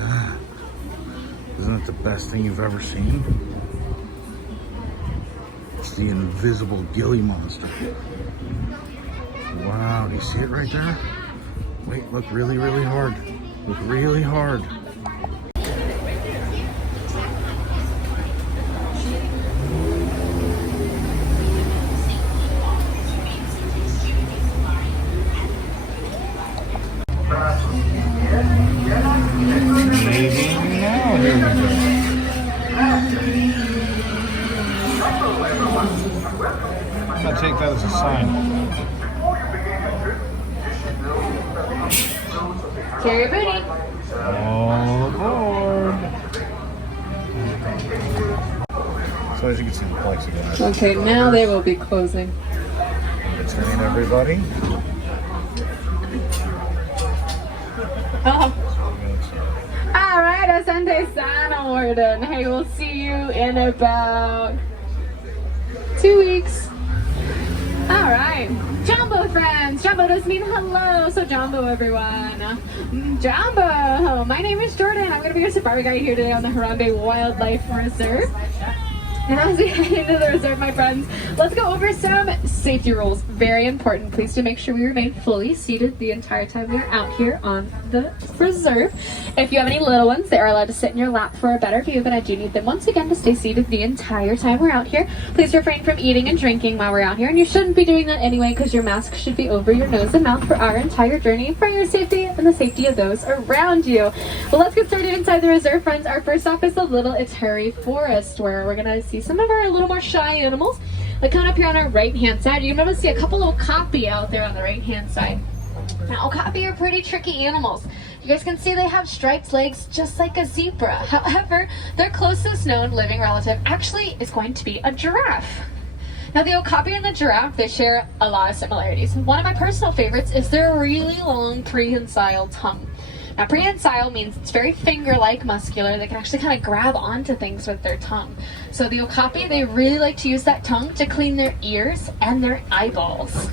that? Isn't it the best thing you've ever seen? It's the invisible ghillie monster. Wow, do you see it right there? Wait, look really, really hard. Look really hard. I take that as a sign. Carry your booty. All aboard. So as you can see, the plexiglass. Okay, now they will be closing. Turning everybody. Oh. All right, Asante Sana Warden. Hey, we'll see you in about 2 weeks. All right, Jumbo friends. Jumbo does mean hello, so Jumbo everyone. Jumbo, my name is Jordan. I'm going to be your safari guide here today on the Harambe Wildlife Reserve. And as we head into the reserve, my friends, let's go over some safety rules. Very important. Please do make sure we remain fully seated the entire time we're out here on the reserve. If you have any little ones, they are allowed to sit in your lap for a better view, but I do need them once again to stay seated the entire time we're out here. Please refrain from eating and drinking while we're out here, and you shouldn't be doing that anyway because your mask should be over your nose and mouth for our entire journey, for your safety and the safety of those around you. Well, let's get started inside the reserve, friends. Our first stop is the Little Ituri Forest, where we're going to see some of our little more shy animals. Like coming up here on our right hand side, you're going to see a couple of okapi out there on the right hand side. Now, okapi are pretty tricky animals. You guys can see they have striped legs just like a zebra. However, their closest known living relative actually is going to be a giraffe. Now, the okapi and the giraffe, they share a lot of similarities. One of my personal favorites is their really long prehensile tongue. Now, prehensile means it's very finger-like, muscular. They can actually kind of grab onto things with their tongue. So the okapi, they really like to use that tongue to clean their ears and their eyeballs.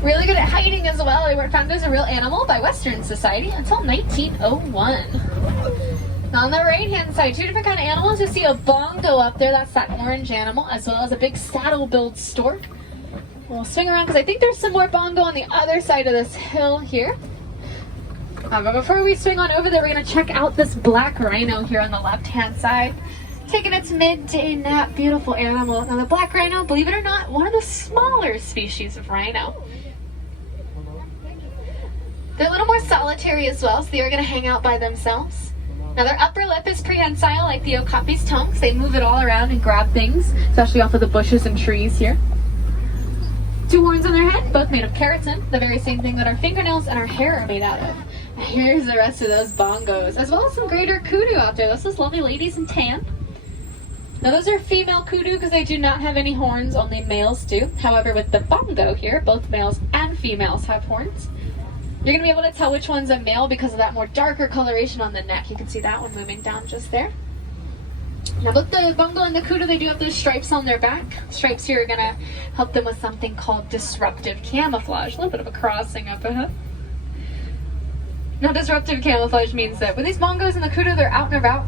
Really good at hiding as well. They were found as a real animal by Western society until 1901. Now on the right-hand side, two different kind of animals. You see a bongo up there, that's that orange animal, as well as a big saddle-billed stork. We'll swing around because I think there's some more bongo on the other side of this hill here. But before we swing on over there, we're going to check out this black rhino here on the left-hand side. Taking its midday nap, beautiful animal. Now the black rhino, believe it or not, one of the smaller species of rhino. They're a little more solitary as well, so they are going to hang out by themselves. Now their upper lip is prehensile like the okapi's tongue, so they move it all around and grab things, especially off of the bushes and trees here. Two horns on their head, both made of keratin, the very same thing that our fingernails and our hair are made out of. And here's the rest of those bongos, as well as some greater kudu out there. Those lovely ladies in tan. Now those are female kudu because they do not have any horns, only males do. However, with the bongo here, both males and females have horns. You're going to be able to tell which one's a male because of that more darker coloration on the neck. You can see that one moving down just there. Now both the bongo and the kudu, they do have those stripes on their back. Stripes here are going to help them with something called disruptive camouflage. A little bit of a crossing up ahead. Now disruptive camouflage means that with these bongos and the kudu, they're out and about,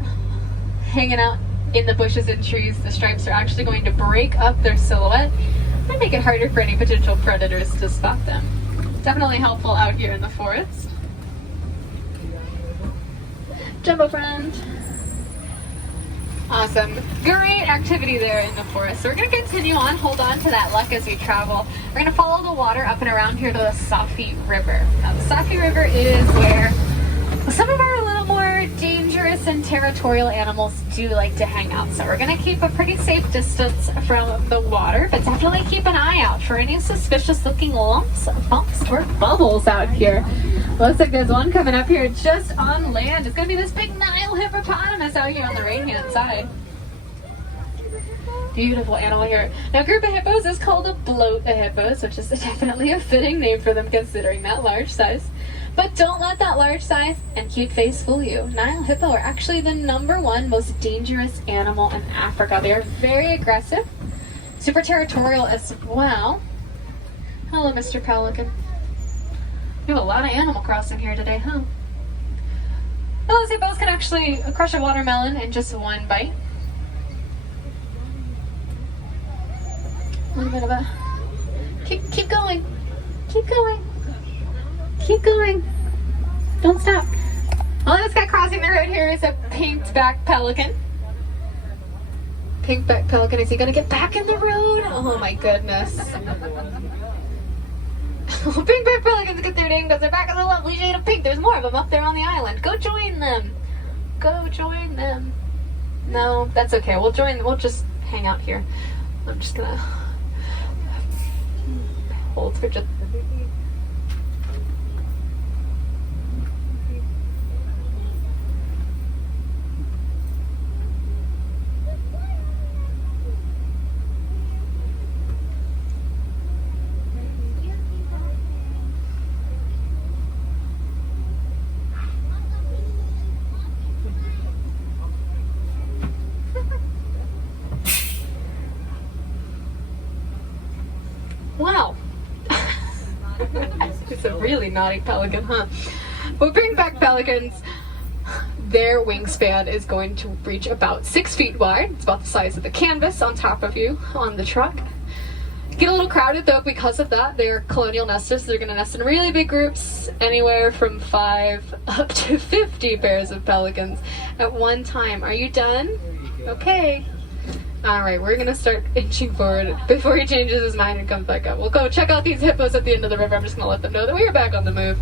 hanging out in the bushes and trees. The stripes are actually going to break up their silhouette and make it harder for any potential predators to spot them. Definitely helpful out here in the forest. Jumbo friend. Awesome. Great activity there in the forest. So we're going to continue on. Hold on to that luck as we travel. We're going to follow the water up and around here to the Safi River. Now the Safi River is where some of our little more dangerous and territorial animals do like to hang out. So we're going to keep a pretty safe distance from the water, but definitely keep an eye out for any suspicious looking lumps, bumps, or bubbles out here. Looks like there's one coming up here just on land. It's going to be this big Nile hippopotamus out here on the right-hand side. Beautiful animal here. Now, a group of hippos is called a bloat of hippos, which is definitely a fitting name for them considering that large size. But don't let that large size and cute face fool you. Nile hippo are actually the #1 most dangerous animal in Africa. They are very aggressive, super territorial as well. Hello, Mr. Pelican. We have a lot of Animal Crossing here today, huh? Those hippos can actually crush a watermelon in just one bite. A little bit of a... Keep going. Keep going. Keep going. Don't stop. Well, this guy crossing the road here is a pink-backed pelican. Pink-backed pelican. Is he going to get back in the road? Oh my goodness. Pink-backed pelicans get their name because they're back in the lovely shade of pink. There's more of them up there on the island. Go join them. Go join them. No, that's okay. We'll just hang out here. I'm just going to hold for just... Wow. It's a really naughty pelican, huh? But bring back pelicans. Their wingspan is going to reach about 6 feet wide. It's about the size of the canvas on top of you on the truck. Get a little crowded though because of that. They're colonial nesters. They're going to nest in really big groups, anywhere from 5 up to 50 pairs of pelicans at one time. Are you done? Okay. Alright, we're gonna start inching forward before he changes his mind and comes back up. We'll go check out these hippos at the end of the river. I'm just gonna let them know that we are back on the move.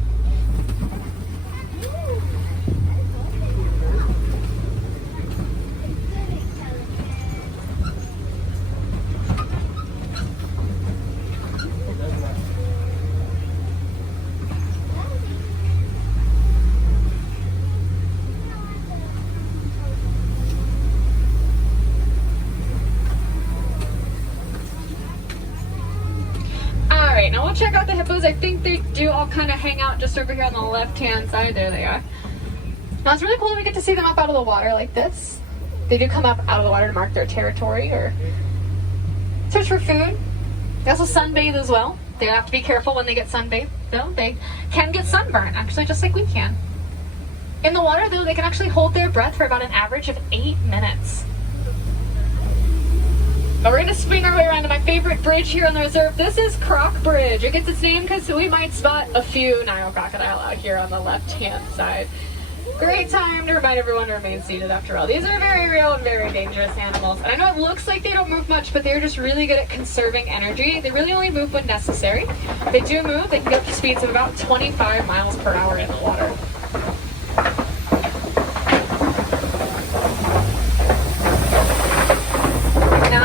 Now we'll check out the hippos. I think they do all kind of hang out just over here on the left-hand side. There they are. Now it's really cool that we get to see them up out of the water like this. They do come up out of the water to mark their territory or search for food. They also sunbathe as well. They have to be careful when they get sunbathed, though. They can get sunburnt, actually, just like we can. In the water, though, they can actually hold their breath for about an average of 8 minutes. But we're going to swing our way around to my favorite bridge here on the reserve. This is Croc Bridge. It gets its name because we might spot a few Nile crocodile out here on the left-hand side. Great time to remind everyone to remain seated after all. These are very real and very dangerous animals. And I know it looks like they don't move much, but they're just really good at conserving energy. They really only move when necessary. They do move. They can get up to speeds of about 25 miles per hour in the water.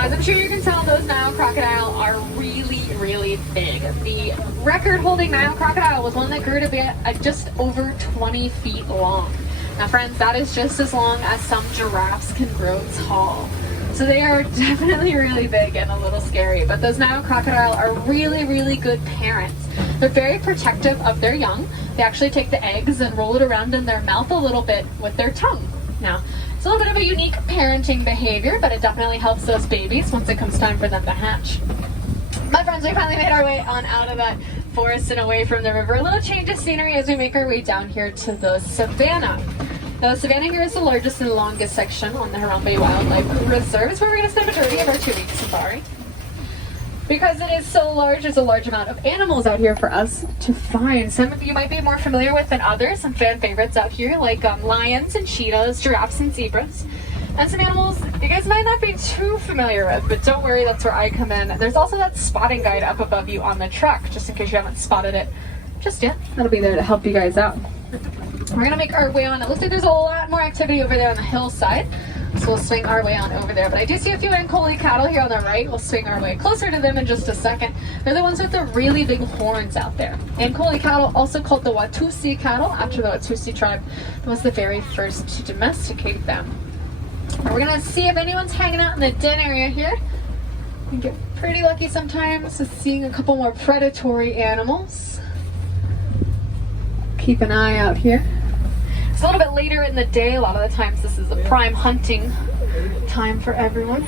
I'm sure you can tell those Nile crocodile are really, really big. The record-holding Nile crocodile was one that grew to be just over 20 feet long. Now friends, that is just as long as some giraffes can grow tall. So they are definitely really big and a little scary, but those Nile crocodile are really, really good parents. They're very protective of their young. They actually take the eggs and roll it around in their mouth a little bit with their tongue. Now, it's a little bit of a unique parenting behavior, but it definitely helps those babies once it comes time for them to hatch. My friends, we finally made our way on out of that forest and away from the river. A little change of scenery as we make our way down here to the savannah. Now, the savannah here is the largest and longest section on the Harambe Wildlife Reserve. It's where we're going to spend a majority of our 2-week safari. Because it is so large, there's a large amount of animals out here for us to find. Some of you might be more familiar with than others. Some fan favorites out here like lions and cheetahs, giraffes and zebras. And some animals you guys might not be too familiar with, but don't worry, that's where I come in. There's also that spotting guide up above you on the truck, just in case you haven't spotted it just yet. That'll be there to help you guys out. We're gonna make our way on. It looks like there's a lot more activity over there on the hillside. So we'll swing our way on over there. But I do see a few Ankole cattle here on the right. We'll swing our way closer to them in just a second. They're the ones with the really big horns out there. Ankole cattle, also called the Watusi cattle, after the Watusi tribe, was the very first to domesticate them. Now we're gonna see if anyone's hanging out in the den area here. We get pretty lucky sometimes with seeing a couple more predatory animals. Keep an eye out here. It's a little bit later in the day. A lot of the times this is a prime hunting time for everyone.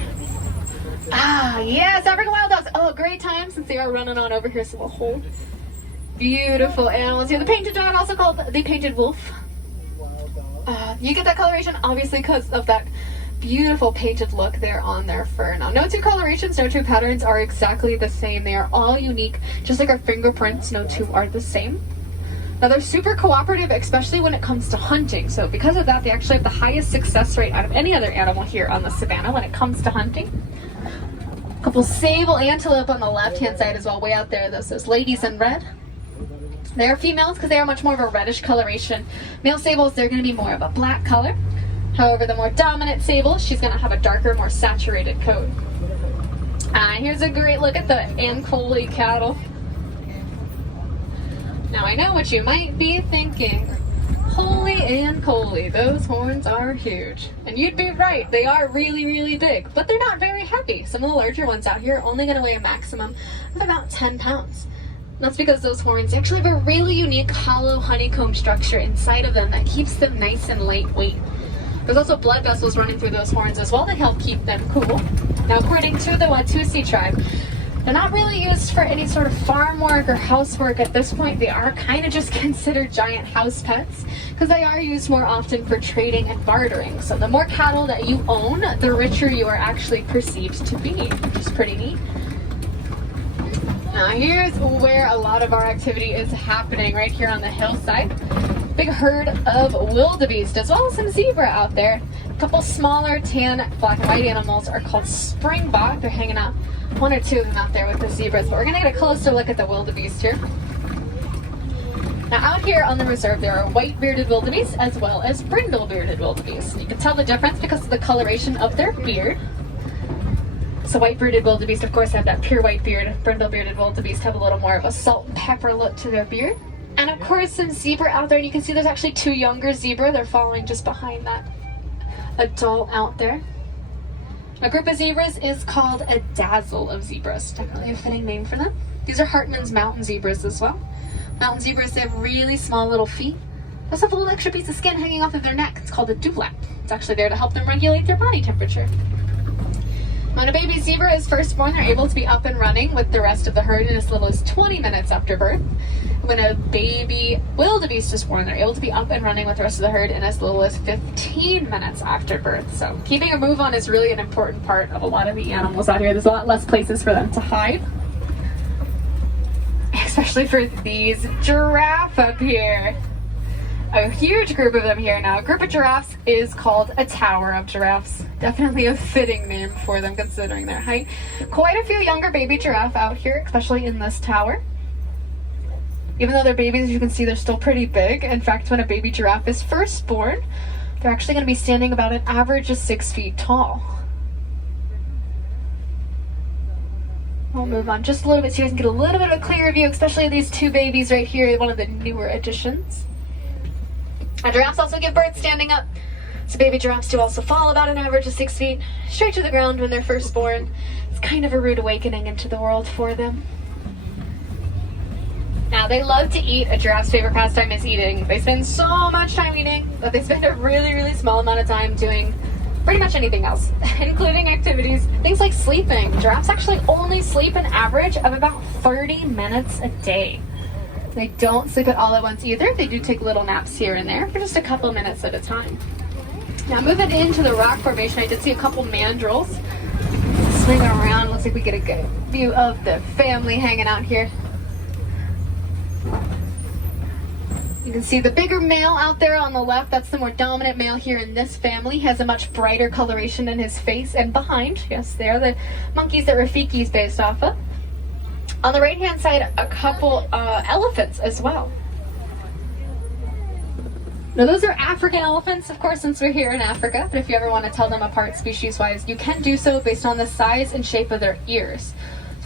Ah, yes, African wild dogs. Oh, great time since they are running on over here, so we'll hold. Beautiful animals here. The painted dog, also called the painted wolf. Yeah, you get that coloration obviously because of that beautiful painted look there on their fur. Now, no two colorations, no two patterns are exactly the same. They are all unique, just like our fingerprints, no two are the same. Now, they're super cooperative, especially when it comes to hunting. So because of that, they actually have the highest success rate out of any other animal here on the savannah when it comes to hunting. A couple sable antelope on the left-hand side as well, way out there. Those ladies in red. They're females because they are much more of a reddish coloration. Male sables, they're going to be more of a black color. However, the more dominant sable, she's going to have a darker, more saturated coat. Here's a great look at the Ankole cattle. Now, I know what you might be thinking. Holy Ankole, those horns are huge. And you'd be right, they are really, really big, but they're not very heavy. Some of the larger ones out here are only going to weigh a maximum of about 10 pounds. That's because those horns actually have a really unique hollow honeycomb structure inside of them that keeps them nice and lightweight. There's also blood vessels running through those horns as well that help keep them cool. Now, according to the Watusi tribe, they're not really used for any sort of farm work or housework at this point. They are kind of just considered giant house pets because they are used more often for trading and bartering. So the more cattle that you own, the richer you are actually perceived to be, which is pretty neat. Now here's where a lot of our activity is happening, right here on the hillside. Big herd of wildebeest as well as some zebra out there. A couple smaller tan black and white animals are called springbok. They're hanging out, one or two of them out there with the zebras, but we're gonna get a closer look at the wildebeest here. Now out here on the reserve there are white bearded wildebeest as well as brindle bearded wildebeest. You can tell the difference because of the coloration of their beard. So white bearded wildebeest, of course, have that pure white beard. Brindle bearded wildebeest have a little more of a salt and pepper look to their beard. And of course, some zebra out there. And you can see there's actually two younger zebra. They're following just behind that adult out there. A group of zebras is called a dazzle of zebras. Definitely a fitting name for them. These are Hartman's mountain zebras as well. Mountain zebras, they have really small little feet. They also have a little extra piece of skin hanging off of their neck. It's called a dewlap. It's actually there to help them regulate their body temperature. When a baby zebra is first born, they're able to be up and running with the rest of the herd in as little as 20 minutes after birth. When a baby wildebeest is born, they're able to be up and running with the rest of the herd in as little as 15 minutes after birth. So keeping a move on is really an important part of a lot of the animals out here. There's a lot less places for them to hide. Especially for these giraffe up here. A huge group of them here now. A group of giraffes is called a tower of giraffes. Definitely a fitting name for them considering their height. Quite a few younger baby giraffe out here, especially in this tower. Even though they're babies, as you can see, they're still pretty big. In fact, when a baby giraffe is first born, they're actually going to be standing about an average of 6 feet tall. We'll move on just a little bit so you guys can get a little bit of a clearer view, especially these two babies right here, one of the newer additions. Giraffes also give birth standing up. So baby giraffes do also fall about an average of 6 feet, straight to the ground when they're first born. It's kind of a rude awakening into the world for them. Now, they love to eat. A giraffe's favorite pastime is eating. They spend so much time eating that they spend a really, really small amount of time doing pretty much anything else, including activities, things like sleeping. Giraffes actually only sleep an average of about 30 minutes a day. They don't sleep it all at once either. They do take little naps here and there for just a couple minutes at a time. Now, moving into the rock formation, I did see a couple mandrills. Swing around, looks like we get a good view of the family hanging out here. You can see the bigger male out there on the left. That's the more dominant male here in this family. He has a much brighter coloration in his face and behind. Yes, they're the monkeys that Rafiki's based off of. On the right-hand side, a couple elephants as well. Now, those are African elephants, of course, since we're here in Africa. But if you ever want to tell them apart species-wise, you can do so based on the size and shape of their ears.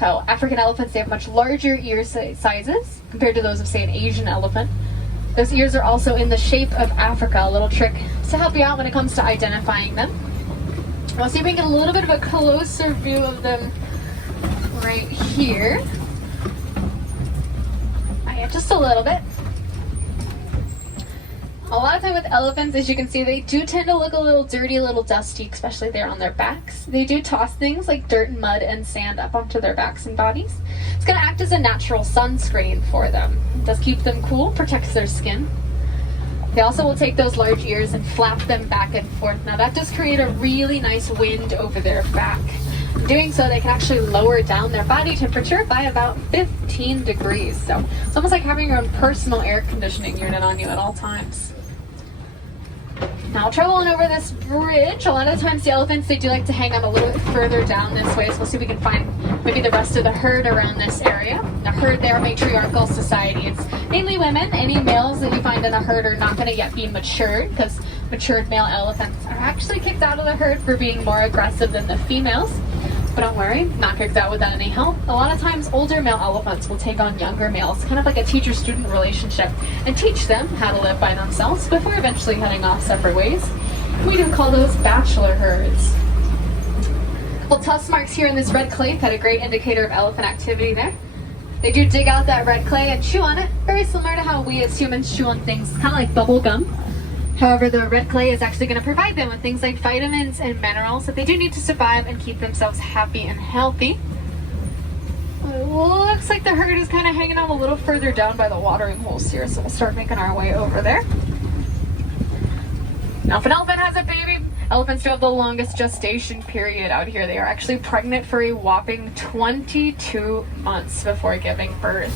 So African elephants, they have much larger ear sizes compared to those of, say, an Asian elephant. Those ears are also in the shape of Africa, a little trick to help you out when it comes to identifying them. We'll see if we can get a little bit of a closer view of them right here. Just a little bit. A lot of time with elephants, as you can see, they do tend to look a little dirty, a little dusty, especially there on their backs. They do toss things like dirt and mud and sand up onto their backs and bodies. It's going to act as a natural sunscreen for them. It does keep them cool, protects their skin. They also will take those large ears and flap them back and forth. Now that does create a really nice wind over their back. In doing so, they can actually lower down their body temperature by about 15 degrees. So it's almost like having your own personal air conditioning unit on you at all times. Now, traveling over this bridge, a lot of the times the elephants, they do like to hang out a little bit further down this way, so we'll see if we can find maybe the rest of the herd around this area. The herd, they're a matriarchal society. It's mainly women. Any males that you find in a herd are not going to yet be matured, because matured male elephants are actually kicked out of the herd for being more aggressive than the females. But don't worry, not kicked out without any help. A lot of times older male elephants will take on younger males, kind of like a teacher-student relationship, and teach them how to live by themselves before eventually heading off separate ways. We do call those bachelor herds. Well, tusk marks here in this red clay had a great indicator of elephant activity there. They do dig out that red clay and chew on it, very similar to how we as humans chew on things, kind of like bubble gum. However, the red clay is actually going to provide them with things like vitamins and minerals that they do need to survive and keep themselves happy and healthy. Looks like the herd is kind of hanging out a little further down by the watering holes here, so we'll start making our way over there. Now, if an elephant has a baby, elephants do have the longest gestation period out here. They are actually pregnant for a whopping 22 months before giving birth.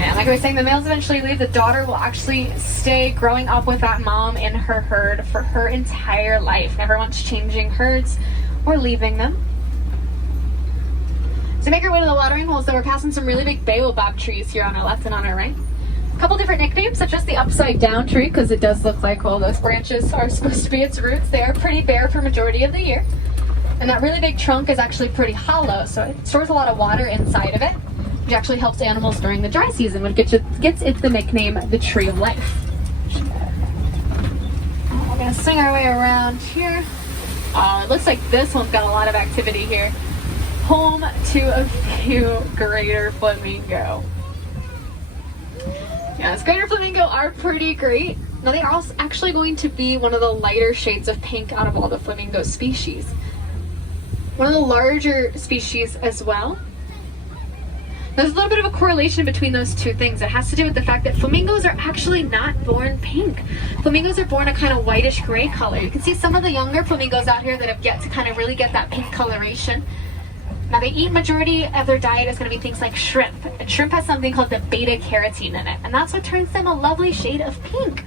And like I was saying, the males eventually leave. The daughter will actually stay growing up with that mom in her herd for her entire life, never once changing herds or leaving them. So make our way to the watering holes, so we're passing some really big baobab trees here on our left and on our right. A couple different nicknames, such as the upside down tree, because it does look like, well, those branches are supposed to be its roots. They are pretty bare for majority of the year. And that really big trunk is actually pretty hollow, so it stores a lot of water inside of it, which actually helps animals during the dry season, which gets it the nickname the tree of life. We're gonna swing our way around here. It looks like this one's got a lot of activity here. Home to a few greater flamingo. Yes, greater flamingo are pretty great. Now they are also actually going to be one of the lighter shades of pink out of all the flamingo species. One of the larger species as well. There's a little bit of a correlation between those two things. It has to do with the fact that flamingos are actually not born pink. Flamingos are born a kind of whitish gray color. You can see some of the younger flamingos out here that have yet to kind of really get that pink coloration. Now they eat, majority of their diet is going to be things like shrimp. And shrimp has something called the beta carotene in it, and that's what turns them a lovely shade of pink.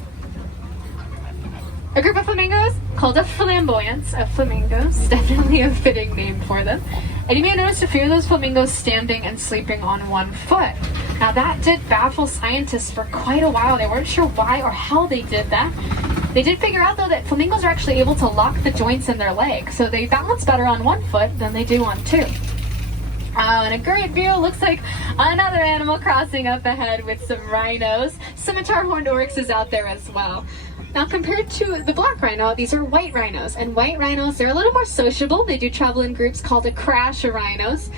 A group of flamingos called a flamboyance of flamingos, definitely a fitting name for them. And you may have noticed a few of those flamingos standing and sleeping on one foot. Now that did baffle scientists for quite a while. They weren't sure why or how they did that. They did figure out though that flamingos are actually able to lock the joints in their legs, so they balance better on one foot than they do on two. And a great view, looks like another animal crossing up ahead with some rhinos. Scimitar horned oryx is out there as well. Now compared to the black rhino, these are white rhinos, and white rhinos, they're a little more sociable. They do travel in groups called a crash of rhinos,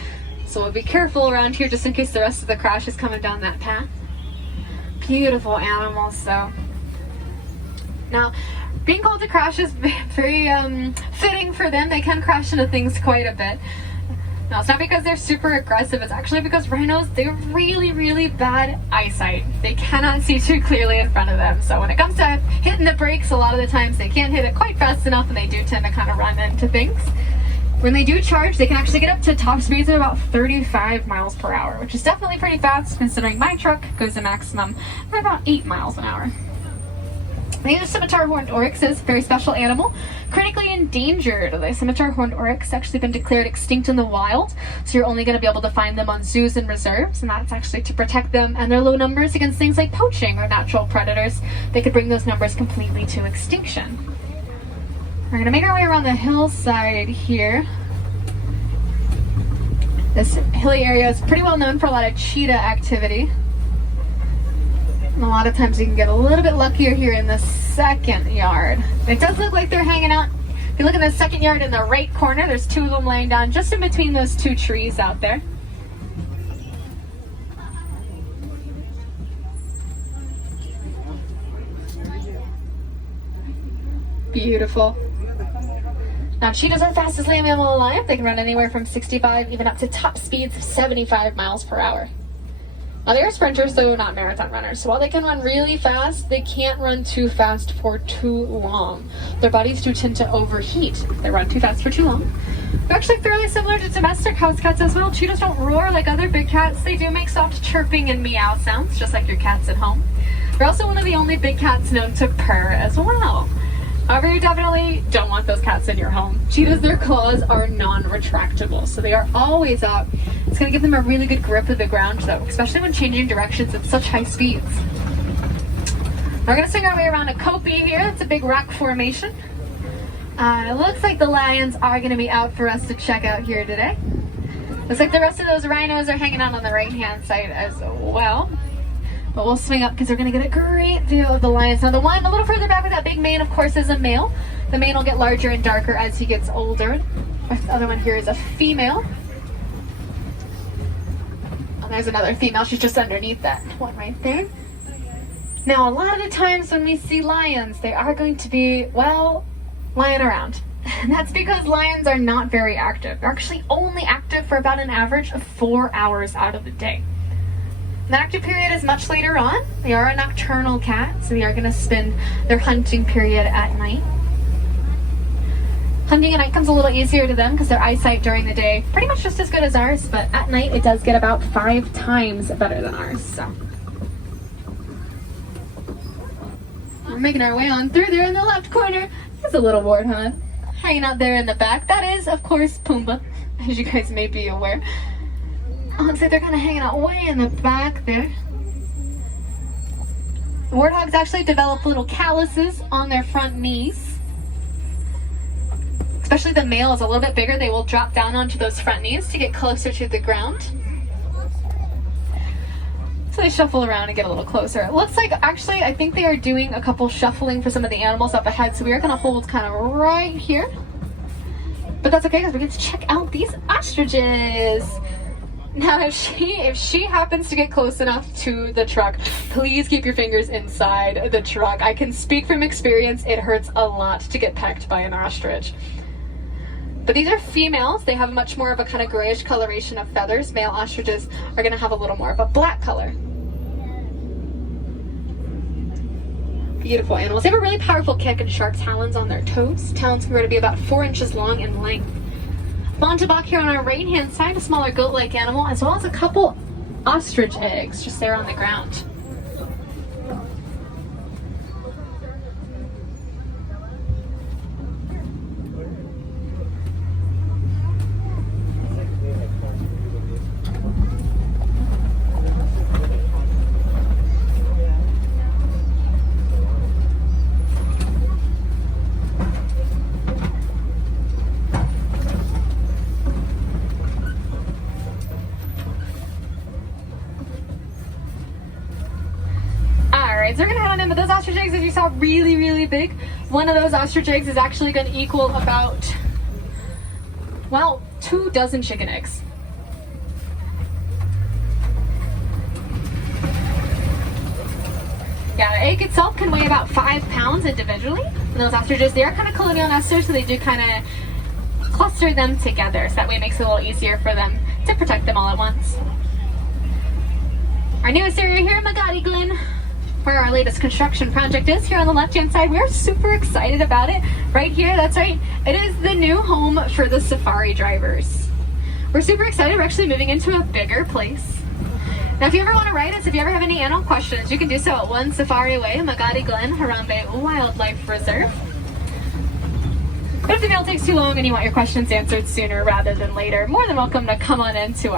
so we'll be careful around here just in case the rest of the crash is coming down that path. Beautiful animals though. Now, being called a crash is very fitting for them. They can crash into things quite a bit. Now, it's not because they're super aggressive, it's actually because rhinos, they have really, really bad eyesight. They cannot see too clearly in front of them. So when it comes to hitting the brakes, a lot of the times they can't hit it quite fast enough and they do tend to kind of run into things. When they do charge, they can actually get up to top speeds of about 35 miles per hour, which is definitely pretty fast considering my truck goes a maximum of about 8 miles an hour. These are scimitar horned oryxes, very special animal, critically endangered. The scimitar horned oryx has actually been declared extinct in the wild, so you're only going to be able to find them on zoos and reserves, and that's actually to protect them and their low numbers against things like poaching or natural predators. They could bring those numbers completely to extinction. We're going to make our way around the hillside here. This hilly area is pretty well known for a lot of cheetah activity. And a lot of times you can get a little bit luckier here in the second yard. It does look like they're hanging out. If you look at the second yard in the right corner, there's two of them laying down just in between those two trees out there. Beautiful. Now cheetahs are the fastest land mammal alive. They can run anywhere from 65 even up to top speeds of 75 miles per hour. Now, they are sprinters, so not marathon runners. So while they can run really fast, they can't run too fast for too long. Their bodies do tend to overheat if they run too fast for too long. They're actually fairly similar to domestic house cats as well. Cheetahs don't roar like other big cats. They do make soft chirping and meow sounds, just like your cats at home. They're also one of the only big cats known to purr as well. However, you definitely don't want those cats in your home. Cheetahs, their claws are non-retractable, so they are always up. It's going to give them a really good grip of the ground, though, especially when changing directions at such high speeds. We're going to swing our way around a kopje here. It's a big rock formation. It looks like the lions are going to be out for us to check out here today. Looks like the rest of those rhinos are hanging out on the right-hand side as well. But we'll swing up because we're going to get a great view of the lions. Now, the one a little further back with that big mane, of course, is a male. The mane will get larger and darker as he gets older. The other one here is a female. And there's another female. She's just underneath that one right there. Now, a lot of the times when we see lions, they are going to be, well, lying around. And that's because lions are not very active. They're actually only active for about an average of 4 hours out of the day. The active period is much later on. They are a nocturnal cat, so they are going to spend their hunting period at night. Hunting at night comes a little easier to them because their eyesight during the day pretty much just as good as ours, but at night it does get about 5 times better than ours. So we're making our way on through there in the left corner. There's a little warthog hanging out there in the back. That is, of course, Pumbaa, as you guys may be aware. Looks like they're kind of hanging out way in the back there. Warthogs actually develop little calluses on their front knees. Especially the male is a little bit bigger. They will drop down onto those front knees to get closer to the ground. So they shuffle around and get a little closer. It looks like, actually, I think they are doing a couple shuffling for some of the animals up ahead. So we are going to hold kind of right here. But that's okay because we get to check out these ostriches. Now, if she happens to get close enough to the truck, please keep your fingers inside the truck. I can speak from experience, it hurts a lot to get pecked by an ostrich. But these are females. They have much more of a kind of grayish coloration of feathers. Male ostriches are going to have a little more of a black color. Beautiful animals. They have a really powerful kick and sharp talons on their toes. Talons can grow to be about 4 inches long in length. Bontebok here on our right-hand side, a smaller goat-like animal, as well as a couple ostrich eggs just there on the ground. So we're going to head on in, but those ostrich eggs, as you saw, really, really big. One of those ostrich eggs is actually going to equal about, well, 2 dozen chicken eggs. Yeah, the egg itself can weigh about 5 pounds individually. And those ostriches, they are kind of colonial nesters, so they do kind of cluster them together, so that way it makes it a little easier for them to protect them all at once. Our newest area here, Magadi Glen, where our latest construction project is, here on the left-hand side. We are super excited about it. Right here, that's right, it is the new home for the safari drivers. We're super excited. We're actually moving into a bigger place. Now, if you ever want to write us, if you ever have any animal questions, you can do so at 1 Safari Way, Magadi Glen, Harambe Wildlife Reserve. But if the mail takes too long and you want your questions answered sooner rather than later, more than welcome to come on into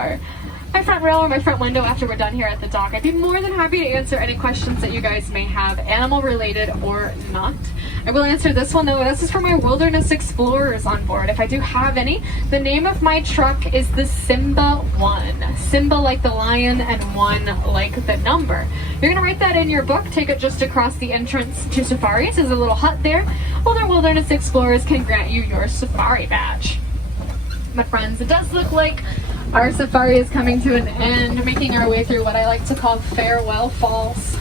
my front rail or my front window after we're done here at the dock. I'd be more than happy to answer any questions that you guys may have, animal related or not. I will answer this one though. This is for my wilderness explorers on board, if I do have any. The name of my truck is the Simba 1. Simba like the lion and 1 like the number. You're gonna write that in your book, take it just across the entrance to safaris. There's a little hut there. Other wilderness explorers can grant you your safari badge. My friends, it does look like our safari is coming to an end, making our way through what I like to call Farewell Falls.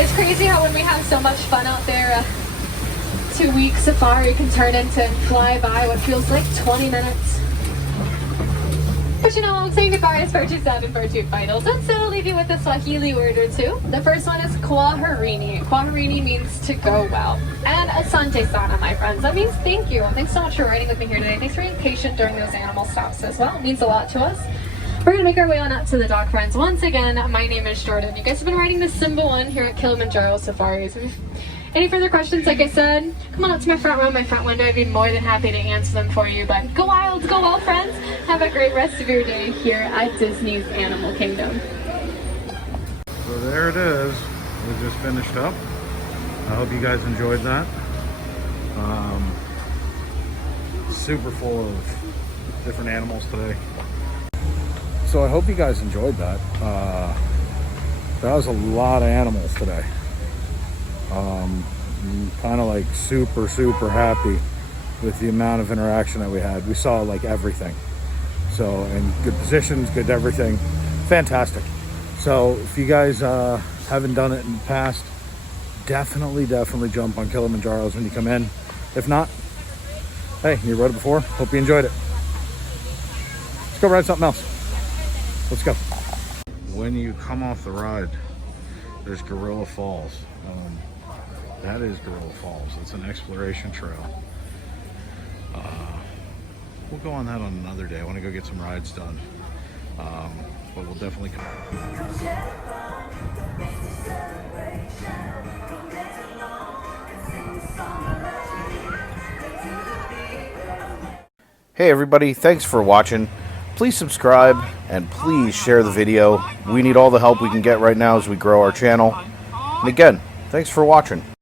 It's crazy how when we have so much fun out there, a 2-week safari can turn into fly by what feels like 20 minutes. But you know, I'm saying goodbye is for 27 for 2 finals. And so I'll leave you with a Swahili word or two. The first one is kwaherini. Kwaherini means to go well. And asante sana, my friends. That means thank you. Thanks so much for riding with me here today. Thanks for being patient during those animal stops as well. It means a lot to us. We're gonna make our way on up to the dock, friends. Once again, my name is Jordan. You guys have been riding the Simba one here at Kilimanjaro Safari. Any further questions, like I said, come on up to my front row, my front window. I'd be more than happy to answer them for you. But go wild, go well, friends. Have a great rest of your day here at Disney's Animal Kingdom. So there it is. We just finished up. I hope you guys enjoyed that. Super full of different animals today. So I hope you guys enjoyed that. That was a lot of animals today. Kind of like super happy with the amount of interaction that we had. We saw like everything. So, and good positions, good everything. Fantastic. So if you guys haven't done it in the past, definitely jump on Kilimanjaros when you come in. If not, hey, you rode it before. Hope you enjoyed it. Let's go ride something else. Let's go. When you come off the ride, there's Gorilla Falls. That is Gorilla Falls. It's an exploration trail. We'll go on that on another day. I want to go get some rides done. But we'll definitely come. Hey everybody, thanks for watching. Please subscribe and please share the video. We need all the help we can get right now as we grow our channel. And again, thanks for watching.